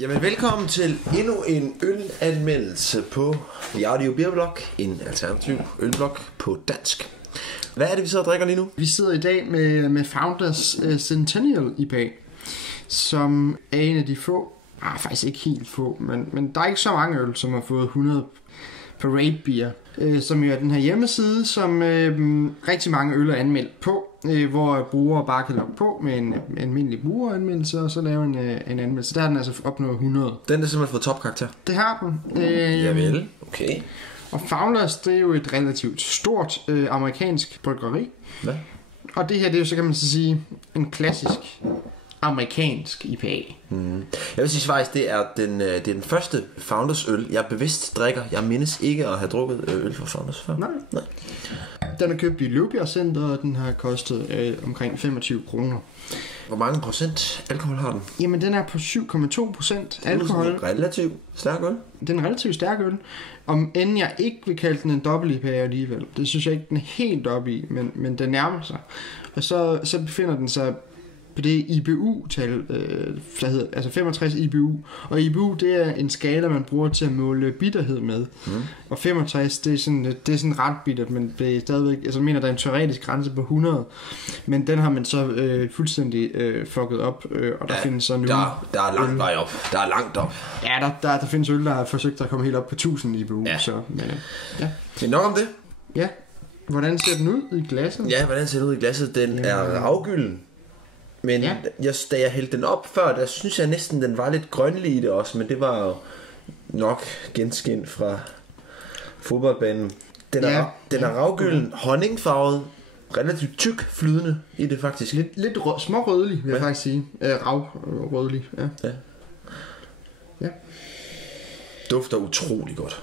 Jamen velkommen til endnu en ølanmeldelse på The Audio Beer Blog, en alternativ ølblog på dansk. Hvad er det vi sidder og drikker lige nu? Vi sidder i dag med Founders Centennial IPA, som er en af de få, faktisk ikke helt få, men der er ikke så mange øl, som har fået 100 på Rate Beer, som jo er den her hjemmeside, som rigtig mange øl er anmeldt på, hvor brugere bare kan logge på med en almindelig brugeranmeldelse, og så lave en anmeldelse. Der har den altså opnået 100. Den er simpelthen fået topkarakter. Det har den. Javel, okay. Og Founders, det er jo et relativt stort amerikansk bryggeri. Hvad? Og det her, det er jo så, kan man så sige, en klassisk amerikansk IPA. Jeg vil sige faktisk, det er den første Founders øl, jeg bevidst drikker. Jeg mindes ikke at have drukket øl fra Founders før. Nej. Den er købt i Løvbjerg Center, og den har kostet omkring 25 kroner. Hvor mange procent alkohol har den? Jamen, den er på 7,2% alkohol. Det er relativt stærk øl. Det er en relativt stærk øl. Om end jeg ikke vil kalde den en dobbelt IPA alligevel. Det synes jeg ikke, den er helt oppe i, men den nærmer sig. Og så befinder den sig på det IBU-tal, der hedder, altså 65 IBU. Og IBU, det er en skala, man bruger til at måle bitterhed med. Og 65, det er sådan ret bittert, men det er stadigvæk, altså jeg mener, der er en teoretisk grænse på 100. Men den har man så fuldstændig fucket op, og der findes så nu... Der er langt vej op. Der er langt op. Ja, der findes øl, der har forsøgt at komme helt op på 1000 IBU. Ja. Så, ja. Men nok om det. Ja. Hvordan ser den ud i glasset? Ja, hvordan ser den ud i glasset? Den er afgylden. Men da jeg hældte den op før, der synes jeg næsten, den var lidt grønlig i det også. Men det var jo nok genskin fra fodboldbanen. Den er ravgylden, honningfarvet, relativt tyk, flydende i det faktisk. Lidt smårødlig, vil jeg faktisk sige. Ravrødlig, ja. Dufter utrolig godt.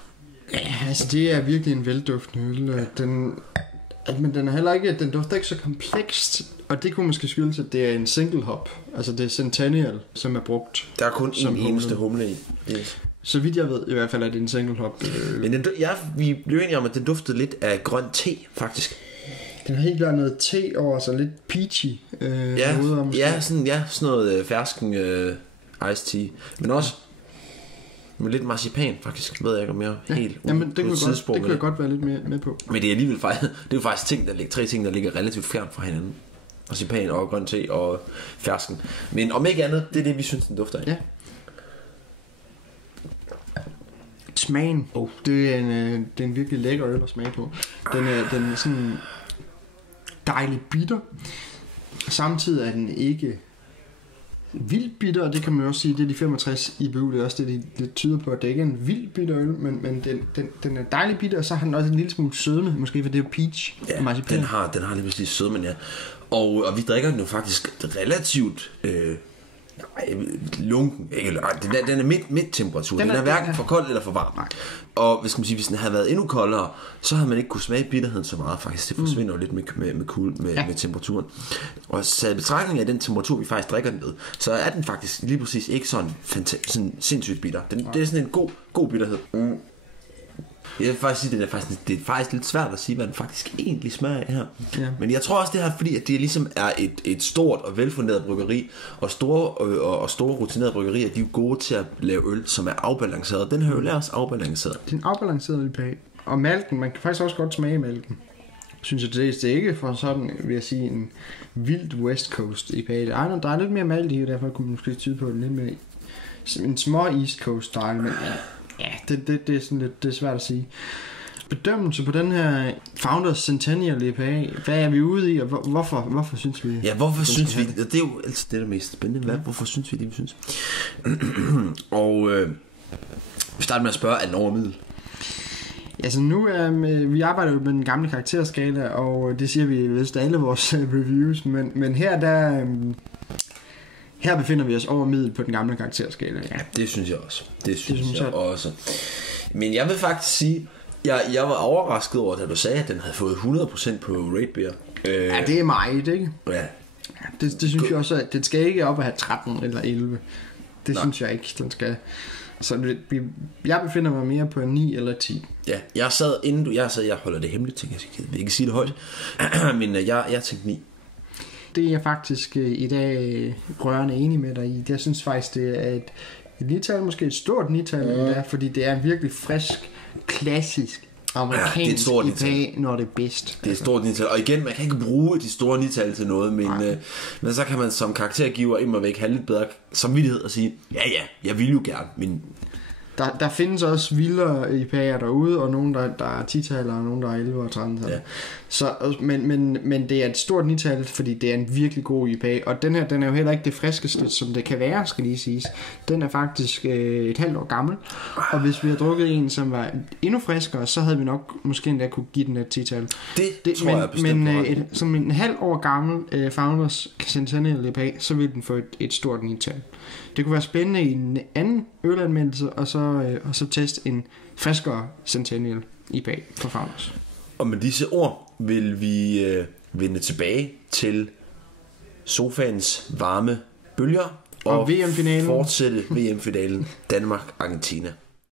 Ja, altså det er virkelig en velduftende øl. Men den er heller ikke, den dufter ikke så komplekst. Og det kunne måske skyldes, at det er en single hop. Altså det er Centennial, som er brugt. Der er kun en eneste humle i. Yes. Så vidt jeg ved, i hvert fald er det en single hop. Men vi blev enige om, at den duftede lidt af grøn te, faktisk. Den har helt klart noget te over sig, lidt peachy. Sådan noget fersken iced tea. Men også med lidt marcipan, faktisk. Ved jeg ikke om jeg er helt det kunne jeg godt være lidt med på. Men det er alligevel faktisk, det er jo faktisk tre ting, der ligger relativt fjernt fra hinanden. Marcipan og grøn te og fersken. Men om ikke andet, det er det, vi synes, den dufter af. Ja. Smagen. Det er en virkelig lækker øl at smage på. Den er sådan dejlig bitter. Samtidig er den ikke vildt bitter, og det kan man også sige, det er de 65 IBU, det er også det tyder på, at det ikke er en vildt bitter øl, men den er dejlig bitter, og så har den også en lille smule sødme, måske for det er jo peach. Ja, den har lige præcis sødmen, ja. Og vi drikker den jo faktisk relativt lunken. Den er midt temperatur. Den er hverken for kold eller for varm. Nej. Og hvis den havde været endnu koldere, så havde man ikke kunne smage bitterheden så meget faktisk. Det forsvinder jo lidt med temperaturen. Og så i betragtning af den temperatur, vi faktisk drikker den ved, så er den faktisk lige præcis ikke sådan sindssygt bitter. Det er sådan en god bitterhed. Jeg vil faktisk sige, det er faktisk lidt svært at sige, hvad den faktisk egentlig smager af her. Ja. Men jeg tror også, det er fordi, at det ligesom er et stort og velfunderet bryggeri, og store rutinerede bryggerier, de er gode til at lave øl, som er afbalanceret. Den her øl er også afbalanceret. Det er en afbalanceret IPA. Og malken, man kan faktisk også godt smage mælken. Synes jeg, det er ikke for sådan, vil jeg sige, en vildt West Coast IPA. Der er lidt mere malt i, og derfor kunne man måske tyde på det lidt mere en små East Coast style, men ja, det er sådan lidt, det er svært at sige. Bedømmelse på den her Founders Centennial IPA, hvad er vi ude i, og hvorfor synes vi? Ja, hvorfor synes vi? Det er jo altid det, der er mest spændende. Hvorfor synes vi det, vi synes? Og vi starter med at spørge, er den over middel? Altså nu vi arbejder jo med den gamle karakterskala, og det siger vi vist alle vores reviews, men her befinder vi os over middel på den gamle karakterskala. Ja, det synes jeg også. Det synes jeg også. Men jeg vil faktisk sige, jeg var overrasket over, da du sagde, at den havde fået 100% på Rate Beer. Ja, det er meget, ikke? Ja. Det synes jeg også, at den skal ikke op at have 13 eller 11. Det synes jeg ikke, den skal. Så jeg befinder mig mere på en 9 eller 10. Ja, jeg holder det hemmeligt, tænker jeg vil ikke sige det højt. Men jeg tænkte 9. Det er jeg faktisk i dag rørende enig med dig i. Jeg synes faktisk, det er et 9-tal, måske et stort 9-tal, fordi det er virkelig frisk, klassisk amerikansk IPA, når det er bedst. Det er et stort 9-tal, og igen, man kan ikke bruge de store 9-tal til noget, men så kan man som karaktergiver immer væk have lidt bedre samvittighed og sige, ja, jeg vil jo gerne, men... Der findes også vildere IPA'er derude, og nogen, der er 10-taler, og nogen, der er 11 og 13-taler. Ja. Så, men det er et stort 9-tal, fordi det er en virkelig god IPA, og den her, den er jo heller ikke det friskeste, som det kan være, skal lige siges. Den er faktisk et halvt år gammel, og hvis vi havde drukket en, som var endnu friskere, så havde vi nok måske endda kunne give den et 10-tal. Det tror jeg bestemt. Men som en halv år gammel Founders Centennial IPA, så vil den få et stort 9-tal. Det kunne være spændende i en anden ølanmeldelse, og så teste en friskere Centennial IPA for Founders. Og med disse ord vil vi vende tilbage til sofaens varme bølger og VM-finalen. Fortsætte VM-finalen Danmark-Argentina.